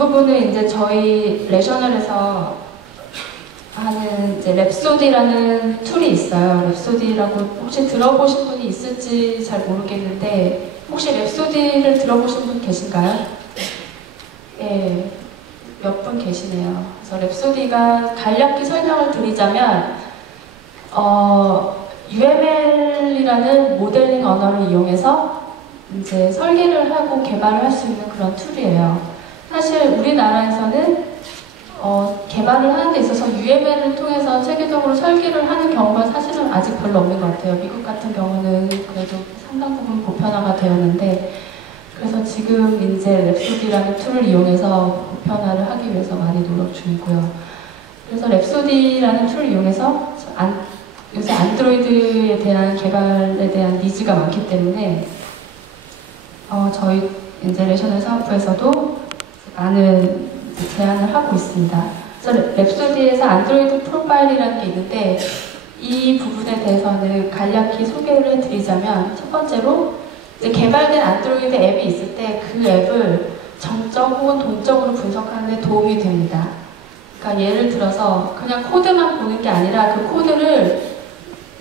부분은 이제 저희 레셔널에서 하는 이제 랩소디라는 툴이 있어요. 랩소디라고 혹시 들어보신 분이 있을지 잘 모르겠는데 혹시 랩소디를 들어보신 분 계신가요? 예, 몇 분 계시네요. 그래서 랩소디가 간략히 설명을 드리자면 UML이라는 모델링 언어를 이용해서 이제 설계를 하고 개발을 할 수 있는 그런 툴이에요. 사실 우리나라에서는 개발을 하는 데 있어서 UML을 통해서 체계적으로 설계를 하는 경우가 사실은 아직 별로 없는 것 같아요. 미국 같은 경우는 그래도 상당 부분 보편화가 되었는데 그래서 지금 이제 랩소디라는 툴을 이용해서 보편화를 하기 위해서 많이 노력 중이고요. 그래서 랩소디라는 툴을 이용해서 요새 안드로이드에 대한 개발에 대한 니즈가 많기 때문에 저희 이제 레셔널 사업부에서도 많은 제안을 하고 있습니다. 그래서 랩소디에서 안드로이드 프로파일이라는 게 있는데 이 부분에 대해서는 간략히 소개를 해드리자면 첫 번째로 이제 개발된 안드로이드 앱이 있을 때 그 앱을 정적 혹은 동적으로 분석하는 데 도움이 됩니다. 그러니까 예를 들어서 그냥 코드만 보는 게 아니라 그 코드를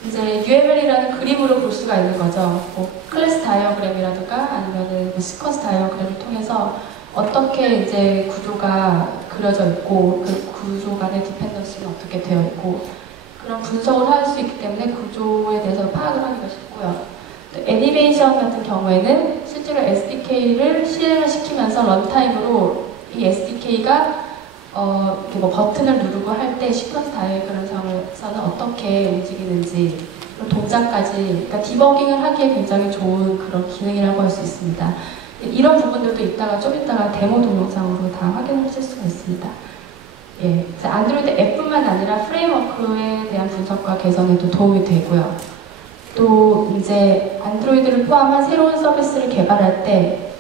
이제 UML이라는 그림으로 볼 수가 있는 거죠. 뭐 클래스 다이어그램이라든가 아니면은 시퀀스 다이어그램을 통해서 어떻게 이제 구조가 그려져 있고 그 구조 간의 디펜던시는 어떻게 되어 있고 그런 분석을 할 수 있기 때문에 구조에 대해서 파악을 하기가 쉽고요. 또 애니메이션 같은 경우에는 실제로 SDK를 실행을 시키면서 런타임으로 이 SDK가 이렇게 뭐 버튼을 누르고 할 때 시퀀스 다이어그램상에서는 어떻게 움직이는지 동작까지 그러니까 디버깅을 하기에 굉장히 좋은 그런 기능이라고 할 수 있습니다. 이런 부분들도 좀 이따가 데모 동영상으로 다 확인하실 수가 있습니다. 예, 그래서 안드로이드 앱뿐만 아니라 프레임워크에 대한 분석과 개선에도 도움이 되고요. 또 이제 안드로이드를 포함한 새로운 서비스를 개발할 때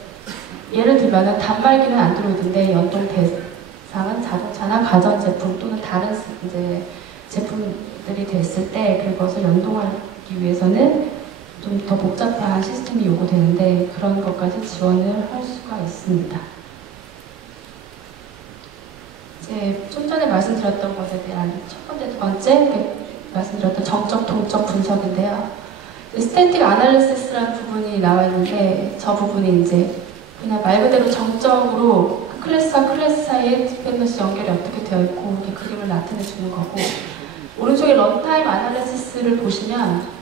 예를 들면은 단말기는 안드로이드인데 연동 대상은 자동차나 가전제품 또는 다른 이제 제품들이 됐을 때 그것을 연동하기 위해서는 좀 더 복잡한 시스템이 요구되는데 그런 것까지 지원을 할 수가 있습니다. 이제 좀 전에 말씀드렸던 것에 대한 첫 번째, 두 번째 말씀드렸던 정적, 동적 분석인데요. 스태틱 아날리시스라는 부분이 나와 있는데 저 부분이 이제 그냥 말 그대로 정적으로 클래스와 클래스 사이에 디펜던시 연결이 어떻게 되어 있고 이렇게 그림을 나타내 주는 거고 오른쪽에 런타임 아날리시스를 보시면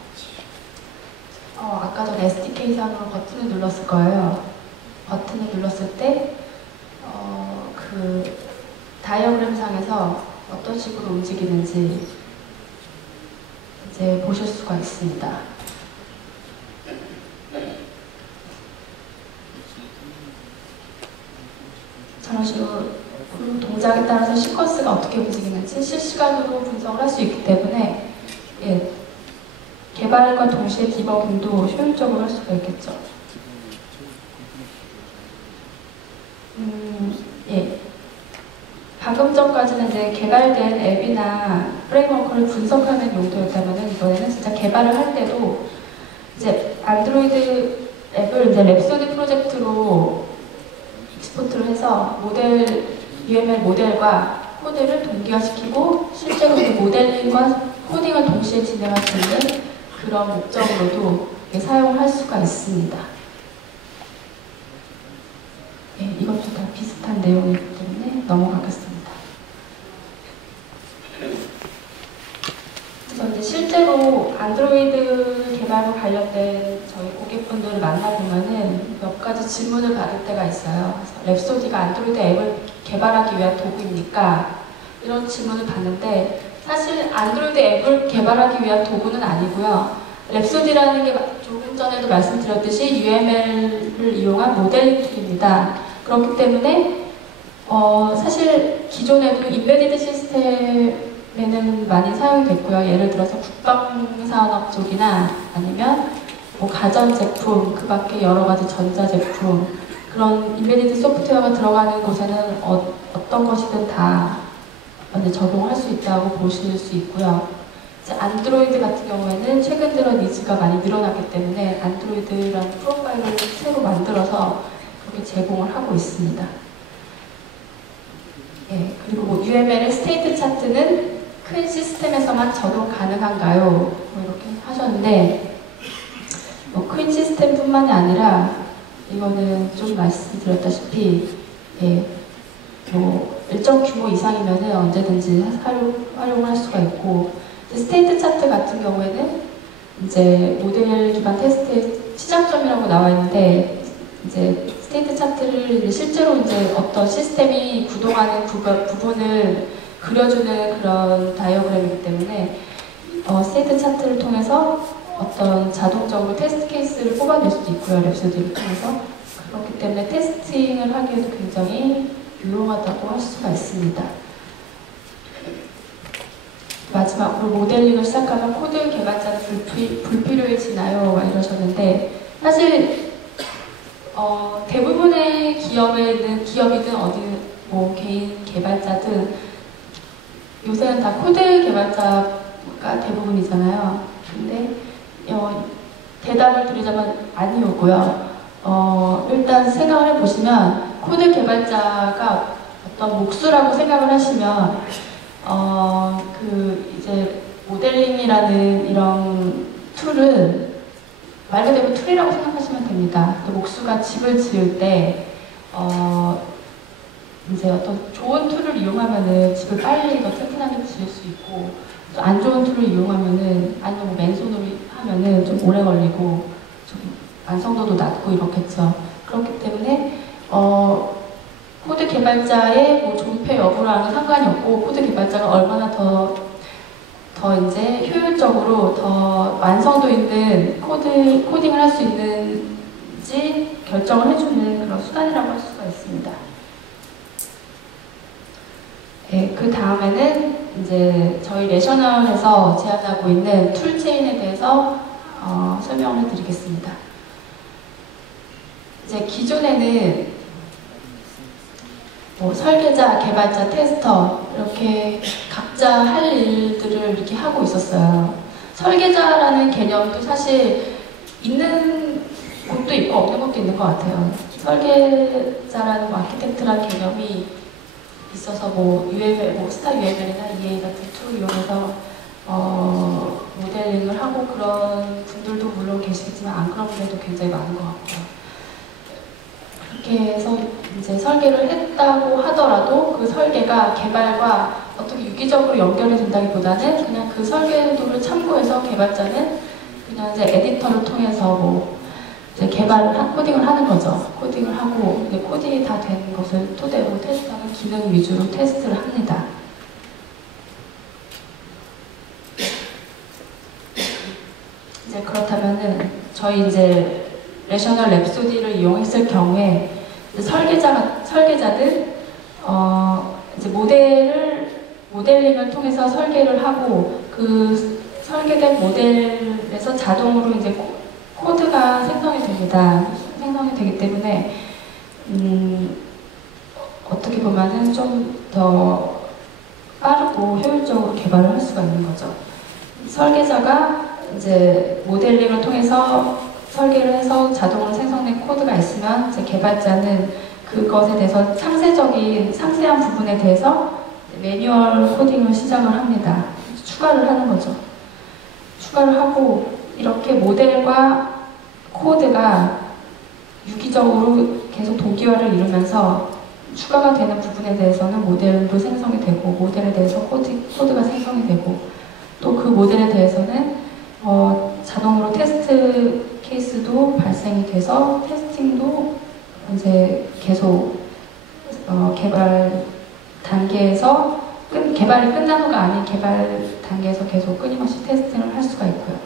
아까 전 SDK 상으로 버튼을 눌렀을 거예요. 버튼을 눌렀을 때 그 다이어그램 상에서 어떤 식으로 움직이는지 이제 보실 수가 있습니다. 저런 식으로 동작에 따라서 시퀀스가 어떻게 움직이는지 실시간으로 분석을 할 수 있기 때문에 예, 개발과 동시에 디버깅도 효율적으로 할 수가 있겠죠. 예. 방금 전까지는 이제 개발된 앱이나 프레임워크를 분석하는 용도였다면 이번에는 진짜 개발을 할 때도 이제 안드로이드 앱을 이제 랩소디 프로젝트로 익스포트를 해서 UML 모델과 코드를 동기화시키고 실제로 그 모델링과 코딩을 동시에 진행할 수 있는 그런 목적으로도 사용할 수가 있습니다. 예, 이것도 다 비슷한 내용이기 때문에 넘어가겠습니다. 그래서 이제 실제로 안드로이드 개발과 관련된 저희 고객분들을 만나보면은 몇 가지 질문을 받을 때가 있어요. 랩소디가 안드로이드 앱을 개발하기 위한 도구입니까? 이런 질문을 받는데 사실 안드로이드 앱을 개발하기 위한 도구는 아니고요. 랩소디라는 게 조금 전에도 말씀드렸듯이 UML을 이용한 모델링 툴입니다. 그렇기 때문에 사실 기존에도 인베디드 시스템에는 많이 사용이 됐고요. 예를 들어서 국방산업 쪽이나 아니면 뭐 가전제품, 그 밖에 여러 가지 전자제품 그런 인베디드 소프트웨어가 들어가는 곳에는 어떤 것이든 다 적용할 수 있다고 보실 수 있고요. 이제 안드로이드 같은 경우에는 최근 들어 니즈가 많이 늘어나기 때문에 안드로이드라는 프로파일을 새로 만들어서 그렇게 제공을 하고 있습니다. 그리고 뭐 UML의 스테이트 차트는 큰 시스템에서만 적용 가능한가요? 뭐 이렇게 하셨는데 뭐 큰 시스템뿐만이 아니라 이거는 좀 말씀드렸다시피 예, 뭐 일정 규모 이상이면은 언제든지 활용할 수가 있고 스테이트 차트 같은 경우에는 이제 모델 기반 테스트의 시작점이라고 나와 있는데 이제 스테이트 차트를 실제로 이제 어떤 시스템이 구동하는 부분을 그려주는 그런 다이어그램이기 때문에 스테이트 차트를 통해서 어떤 자동적으로 테스트 케이스를 뽑아낼 수도 있고요. 랩소디를 통해서. 그렇기 때문에 테스팅을 하기에도 굉장히 유용하다고 할 수가 있습니다. 마지막으로 모델링을 시작하면 코드 개발자는 불필요해지나요? 이러셨는데 사실 대부분의 기업이든 어디 뭐 개인 개발자든 요새는 다 코드 개발자가 대부분이잖아요. 근데 대답을 드리자면 아니오고요. 일단 생각을 해보시면 코드 개발자가 어떤 몫이라고 생각을 하시면 이제 모델링이라는 이런 툴은 말 그대로 툴이라고 생각하시면 됩니다. 목수가 집을 지을 때 이제 어떤 좋은 툴을 이용하면은 집을 빨리 더 튼튼하게 지을 수 있고 또 안 좋은 툴을 이용하면은 아니면 맨손으로 하면은 좀 오래 걸리고 좀 완성도도 낮고 이렇겠죠. 그렇기 때문에 코드 개발자의 뭐 존폐 여부랑은 상관이 없고 코드 개발자가 얼마나 더 이제 효율적으로 더 완성도 있는 코딩을 할 수 있는지 결정을 해주는 그런 수단이라고 할 수가 있습니다. 네, 그 다음에는 이제 저희 레셔널에서 제안하고 있는 툴체인에 대해서 설명을 해드리겠습니다. 이제 기존에는 뭐 설계자, 개발자, 테스터 이렇게 각자 할 일들을 이렇게 하고 있었어요. 설계자라는 개념도 사실 있는 곳도 있고 없는 곳도 있는 것 같아요. 설계자라는 뭐 아키텍트라는 개념이 있어서 뭐 UML, 뭐 스타 UML이나 EA 같은 툴을 이용해서 모델링을 하고 그런 분들도 물론 계시겠지만 안 그런 분들도 굉장히 많은 것 같고요. 그렇게 해서 이제 설계를 했다고 하더라도 그 설계가 개발과 어떻게 유기적으로 연결이 된다기보다는 그냥 그 설계도를 참고해서 개발자는 그냥 이제 에디터를 통해서 뭐 이제 코딩을 하는 거죠. 코딩을 하고 이제 코딩이 다 된 것을 토대로 테스트하는 기능 위주로 테스트를 합니다. 이제 그렇다면은 저희 이제 레셔널 랩소디를 이용했을 경우에 설계자들 이제 모델링을 통해서 설계를 하고 그 설계된 모델에서 자동으로 이제 코드가 생성이 됩니다. 생성이 되기 때문에 어떻게 보면은 좀 더 빠르고 효율적으로 개발을 할 수가 있는 거죠. 설계자가 이제 모델링을 통해서 설계를 해서 자동으로 생성된 코드가 있으면 이제 개발자는 그것에 대해서 상세한 부분에 대해서 매뉴얼 코딩을 시작을 합니다. 추가를 하는 거죠. 추가를 하고 이렇게 모델과 코드가 유기적으로 계속 동기화를 이루면서 추가가 되는 부분에 대해서는 모델도 생성이 되고 모델에 대해서 코드가 생성이 되고 또 그 모델에 대해서는 자동으로 테스트 케이스도 발생이 돼서 테스팅도 이제 계속 개발 단계에서 개발이 끝난 후가 아닌 개발 단계에서 계속 끊임없이 테스팅을 할 수가 있고요.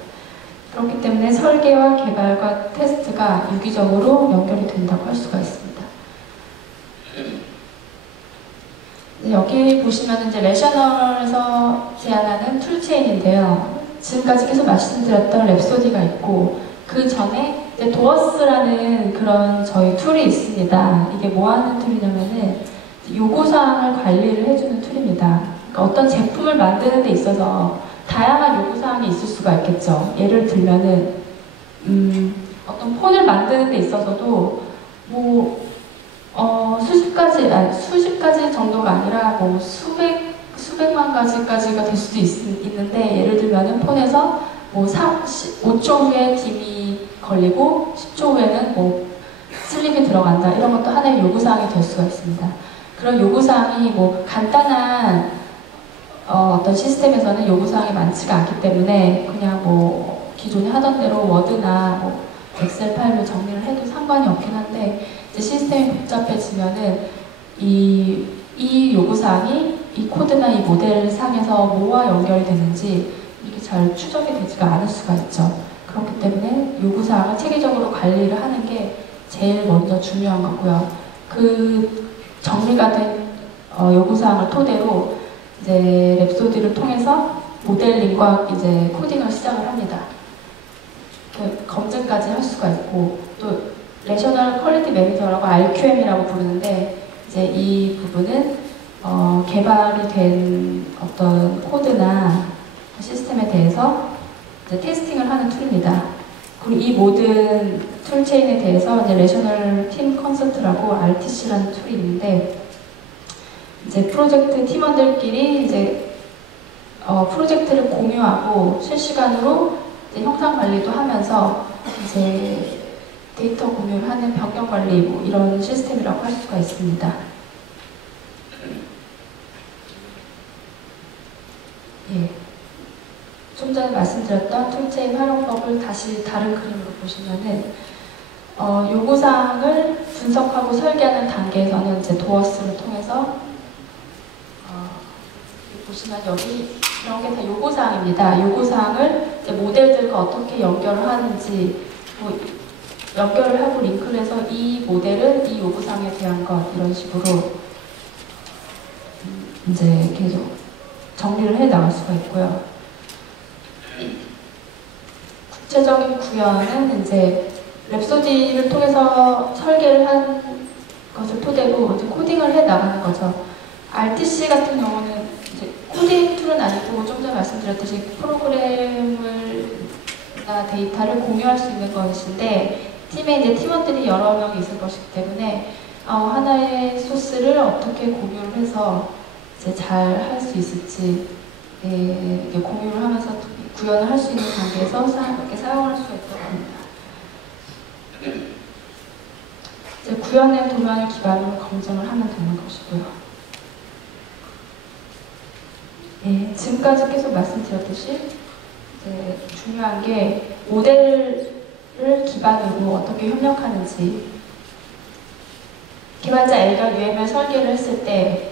그렇기 때문에 설계와 개발과 테스트가 유기적으로 연결이 된다고 할 수가 있습니다. 여기 보시면 이제 레셔널에서 제안하는 툴체인인데요. 지금까지 계속 말씀드렸던 랩소디가 있고 그 전에 이제 도어스라는 그런 저희 툴이 있습니다. 이게 뭐 하는 툴이냐면은 요구사항을 관리를 해주는 툴입니다. 그러니까 어떤 제품을 만드는 데 있어서 다양한 요구사항이 있을 수가 있겠죠. 예를 들면은 어떤 폰을 만드는 데 있어서도 뭐 수십 가지 정도가 아니라 뭐 수백만 가지까지가 될 수도 있는데, 예를 들면은 폰에서 뭐 5초 후에 DIM이 걸리고 10초 후에는 뭐 슬립이 들어간다, 이런 것도 하나의 요구사항이 될 수가 있습니다. 그런 요구사항이 뭐 간단한 어떤 시스템에서는 요구사항이 많지가 않기 때문에 그냥 뭐 기존에 하던 대로 워드나 뭐 엑셀 파일로 정리를 해도 상관이 없긴 한데, 이제 시스템이 복잡해지면은 이 요구사항이 이 코드나 이 모델 상에서 뭐와 연결이 되는지 이게 잘 추적이 되지가 않을 수가 있죠. 그렇기 때문에 요구사항을 체계적으로 관리를 하는 게 제일 먼저 중요한 거고요. 그 정리가 된 요구사항을 토대로 이제 랩소디를 통해서 모델링과 이제 코딩을 시작을 합니다. 검증까지 할 수가 있고, 또 레셔널 퀄리티 매니저라고 RQM이라고 부르는데, 이제 이 부분은 개발이 된 어떤 코드나 시스템에 대해서 이제 테스팅을 하는 툴입니다. 그리고 이 모든 툴체인에 대해서 이제 레셔널 팀 컨설트라고 RTC라는 툴이 있는데, 이제 프로젝트 팀원들끼리 이제 프로젝트를 공유하고 실시간으로 이제 형상 관리도 하면서 이제 데이터 공유를 하는 변경 관리, 뭐 이런 시스템이라고 할 수가 있습니다. 예. 좀 전에 말씀드렸던 툴체인 활용법을 다시 다른 그림으로 보시면은, 요구사항을 분석하고 설계하는 단계에서는 이제 도어스를 통해서 보시면 여기 이런 게 다 요구사항입니다. 요구사항을 이제 모델들과 어떻게 연결을 하는지, 뭐 연결을 하고 링크를 해서 이 모델은 이 요구사항에 대한 것, 이런 식으로 이제 계속 정리를 해 나갈 수가 있고요. 구체적인 구현은 이제 랩소디를 통해서 설계를 한 것을 토대로 이제 코딩을 해 나가는 거죠. RTC 같은 경우는 이제 코딩 툴은 아니고, 좀 전에 말씀드렸듯이 프로그램을나 데이터를 공유할 수 있는 것인데, 팀에 이제 팀원들이 여러 명이 있을 것이기 때문에 하나의 소스를 어떻게 공유를 해서 이제 잘 할 수 있을지 공유를 하면서 구현을 할 수 있는 단계에서 이렇게 사용할 수 있도록 합니다. 이제 구현된 도면을 기반으로 검증을 하면 되는 것이고요. 예, 지금까지 계속 말씀드렸듯이 이제 중요한 게 모델을 기반으로 어떻게 협력하는지, 개발자 L과 UML 설계를 했을 때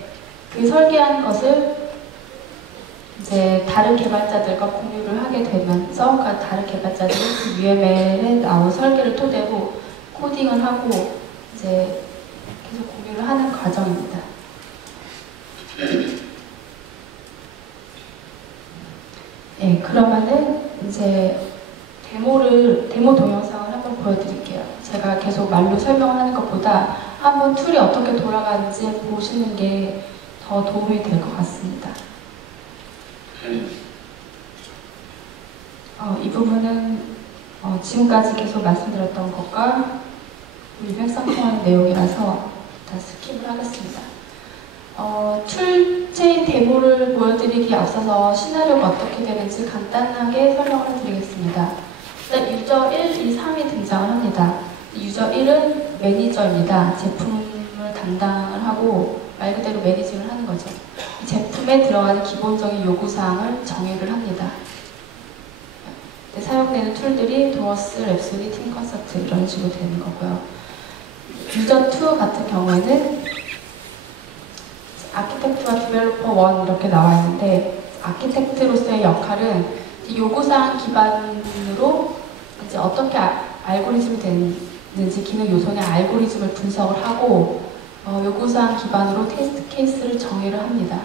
그 설계한 것을 이제 다른 개발자들과 공유를 하게 되면서 그 다른 개발자들이 그 UML에 나온 설계를 토대로 코딩을 하고 이제 계속 공유를 하는 과정입니다. 네, 그러면은 이제 데모 동영상을 한번 보여드릴게요. 제가 계속 말로 설명하는 것보다 한번 툴이 어떻게 돌아가는지 보시는 게 더 도움이 될 것 같습니다. 이 부분은 지금까지 계속 말씀드렸던 것과 일맥상통하는 내용이라서 다 스킵을 하겠습니다. 툴체인 데모를 보여드리기에 앞서서 시나리오가 어떻게 되는지 간단하게 설명을 드리겠습니다. 일단 유저 1, 2, 3이 등장을 합니다. 유저 1은 매니저입니다. 제품을 담당을 하고 말 그대로 매니징을 하는 거죠. 이 제품에 들어가는 기본적인 요구사항을 정의를 합니다. 사용되는 툴들이 도어스, 랩소디, 팀 컨설트 이런 식으로 되는 거고요. 유저 2 같은 경우에는 아키텍트와 디벨로퍼 1 이렇게 나와 있는데, 아키텍트로서의 역할은 요구사항 기반으로 이제 어떻게 알고리즘이 되는지, 기능 요소의 알고리즘을 분석을 하고 요구사항 기반으로 테스트 케이스를 정의를 합니다.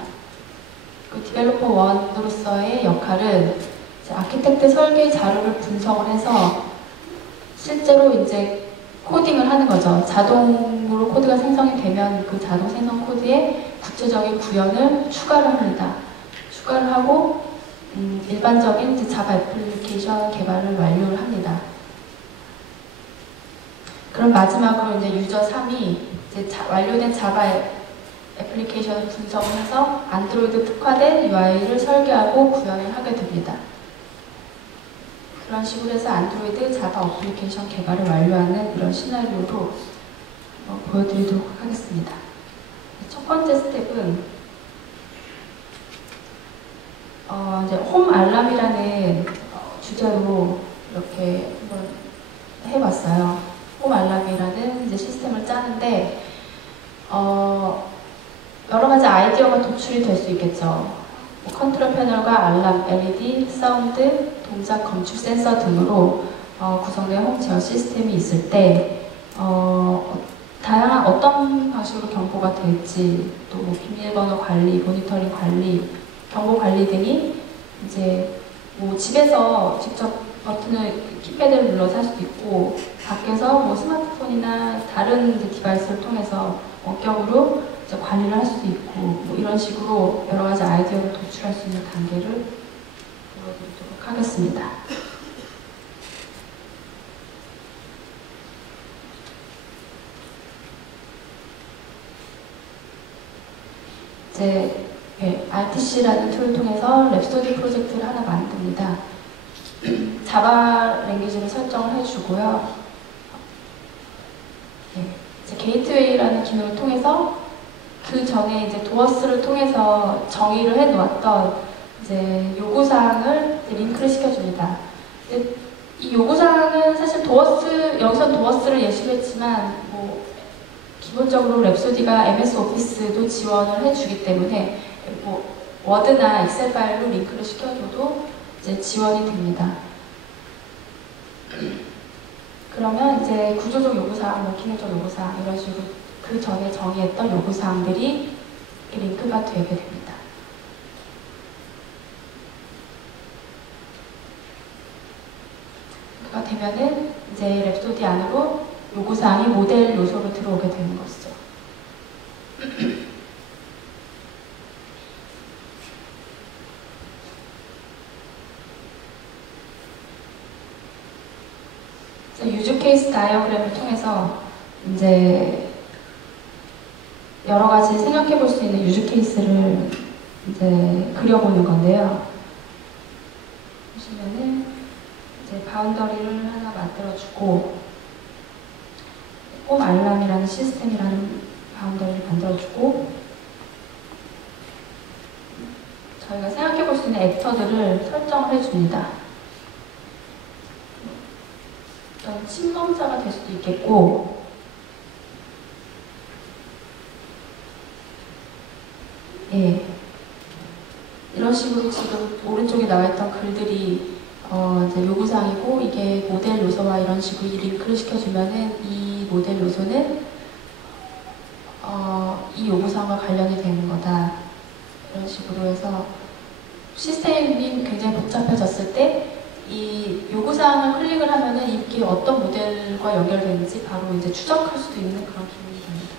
그 디벨로퍼 1으로서의 역할은 이제 아키텍트 설계 자료를 분석을 해서 실제로 이제 코딩을 하는 거죠. 자동으로 코드가 생성이 되면 그 자동 생성 코드에 구체적인 구현을 추가를 합니다. 추가를 하고 일반적인 이제 자바 애플리케이션 개발을 완료를 합니다. 그럼 마지막으로 이제 유저 3이 이제 완료된 자바 애플리케이션을 분석해서 안드로이드 특화된 UI를 설계하고 구현을 하게 됩니다. 그런 식으로 해서 안드로이드 자바 어플리케이션 개발을 완료하는 이런 시나리오로 보여드리도록 하겠습니다. 첫 번째 스텝은 이제 홈 알람이라는 주제로 이렇게 한번 해봤어요. 홈 알람이라는 이제 시스템을 짜는데 여러 가지 아이디어가 도출이 될 수 있겠죠. 컨트롤 패널과 알람, LED, 사운드, 동작 검출 센서 등으로 구성된 홈 제어 시스템이 있을 때 다양한 어떤 방식으로 경보가 될지, 또 뭐 비밀번호 관리, 모니터링 관리, 경보 관리 등이 이제 뭐 집에서 직접 버튼을 키패드를 눌러서 할 수도 있고, 밖에서 뭐 스마트폰이나 다른 이제 디바이스를 통해서 원격으로 이제 관리를 할 수도 있고, 뭐 이런 식으로 여러 가지 아이디어를 도출할 수 있는 단계를 보여드리도록 하겠습니다. 이제 RTC라는 툴을 통해서 랩소디 프로젝트를 하나 만듭니다. 자바 랭귀지를 설정을 해주고요. 이제 게이트웨이라는 기능을 통해서 그 전에 이제 도어스를 통해서 정의를 해놓았던 이제 요구사항을 링크를 시켜줍니다. 이 요구사항은 사실 여기서 도어스를 예시로 했지만, 뭐 기본적으로 랩소디가 MS 오피스도 지원을 해주기 때문에 뭐 워드나 엑셀 파일로 링크를 시켜줘도 이제 지원이 됩니다. 그러면 이제 구조적 요구사항, 뭐 기능적 요구사항 이런 식으로 그 전에 정의했던 요구사항들이 링크가 되게 됩니다. 그가 되면은 이제 랩소디 안으로 요구사항이 모델 요소로 들어오게 되는 것이죠. 유즈 케이스 다이어그램을 통해서 이제 여러 가지 생각해 볼 수 있는 유즈 케이스를 이제 그려보는 건데요. 보시면은 이제 바운더리를 하나 만들어주고, 홈 알람이라는 시스템이라는 바운더리를 만들어주고, 저희가 생각해 볼 수 있는 액터들을 설정을 해줍니다. 침범자가 될 수도 있겠고, 이런 식으로 지금 오른쪽에 나와 있던 글들이 이제 요구사항이고, 이게 모델 요소와 이런 식으로 이 링크를 시켜주면은 이 모델 요소는 이 요구사항과 관련이 되는 거다. 이런 식으로 해서 시스템이 굉장히 복잡해졌을 때 이 요구사항을 클릭을 하면은 이게 어떤 모델과 연결되는지 바로 이제 추적할 수도 있는 그런 기능이 됩니다.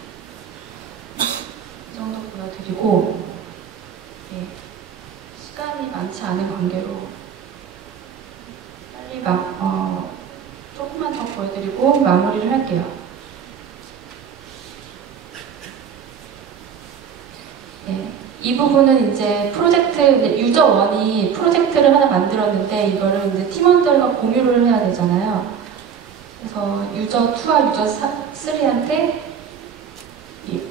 이 정도 보여드리고, 시간이 많지 않은 관계로 빨리 조금만 더 보여드리고 마무리를 할게요. 이 부분은 이제 유저 1이 프로젝트를 하나 만들었는데, 이거를 이제 팀원들과 공유를 해야 되잖아요. 그래서 유저 2와 유저 3한테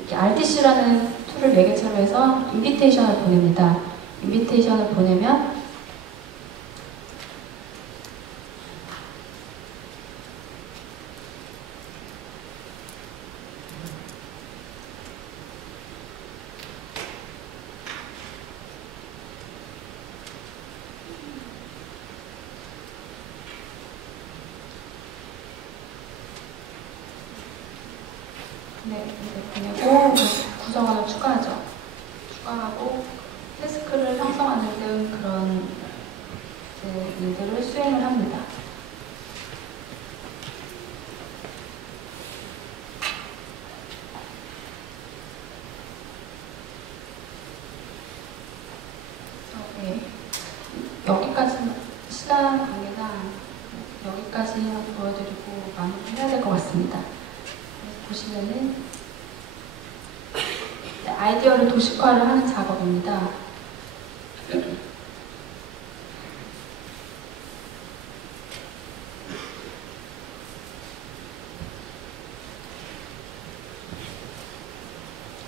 RTC라는 툴을 매개체로 해서 인비테이션을 보냅니다. 인비테이션을 보내면 이제 보내고 구성원을 추가하죠. 추가하고 태스크를 형성하는 등 그런 일들을 수행을 합니다. 여기까지 시간 관계상 여기까지 보여드리고 마무리해야 될 것 같습니다. 보시면은 아이디어를 도식화를 하는 작업입니다.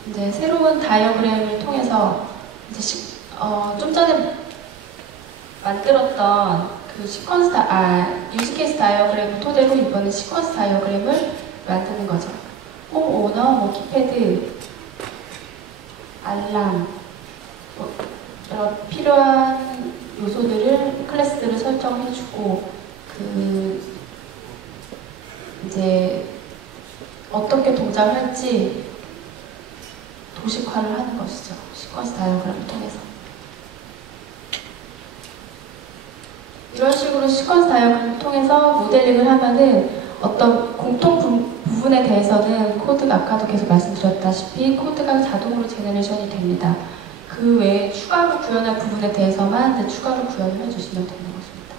이제 새로운 다이어그램을 통해서 이제 좀 전에 만들었던 그 유즈케이스 다이어그램을 토대로 이번에 시퀀스 다이어그램을 만드는 거죠. 홈 오너, 뭐 키패드, 알람, 뭐 여러 필요한 요소들을 클래스들을 설정해주고 이제 어떻게 동작을 할지 도식화를 하는 것이죠. 시퀀스 다이어그램을 통해서. 이런 식으로 시퀀스 다이어그램을 통해서 모델링을 하면은 어떤 공통 부분에 대해서는 코드가 아까도 계속 말씀드렸다시피 코드가 자동으로 제너레이션이 됩니다. 그 외에 추가로 구현할 부분에 대해서만 추가로 구현을 해주시면 되는 것입니다.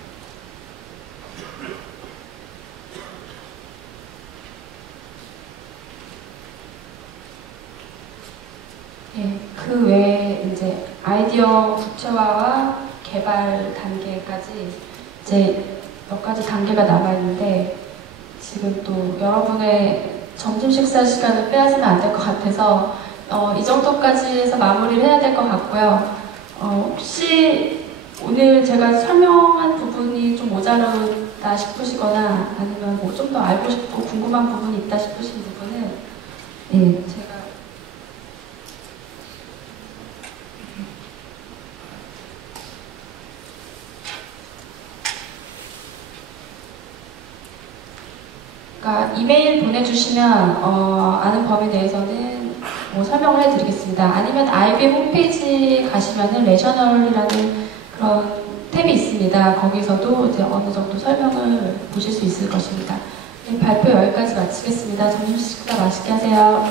예, 그 외에 이제 아이디어 구체화와 개발 단계까지 이제 몇 가지 단계가 남아있는데 지금 또 여러분의 점심 식사 시간을 빼앗으면 안 될 것 같아서 이 정도까지 해서 마무리를 해야 될 것 같고요. 혹시 오늘 제가 설명한 부분이 좀 모자르다 싶으시거나 아니면 뭐 좀 더 알고 싶고 궁금한 부분이 있다 싶으신 부분은 제가 이메일 보내주시면 아는 범위 내에서는 뭐 설명을 해드리겠습니다. 아니면 IB 홈페이지 가시면은 레셔널이라는 그런 탭이 있습니다. 거기서도 이제 어느 정도 설명을 보실 수 있을 것입니다. 발표 여기까지 마치겠습니다. 점심 식사 맛있게 하세요.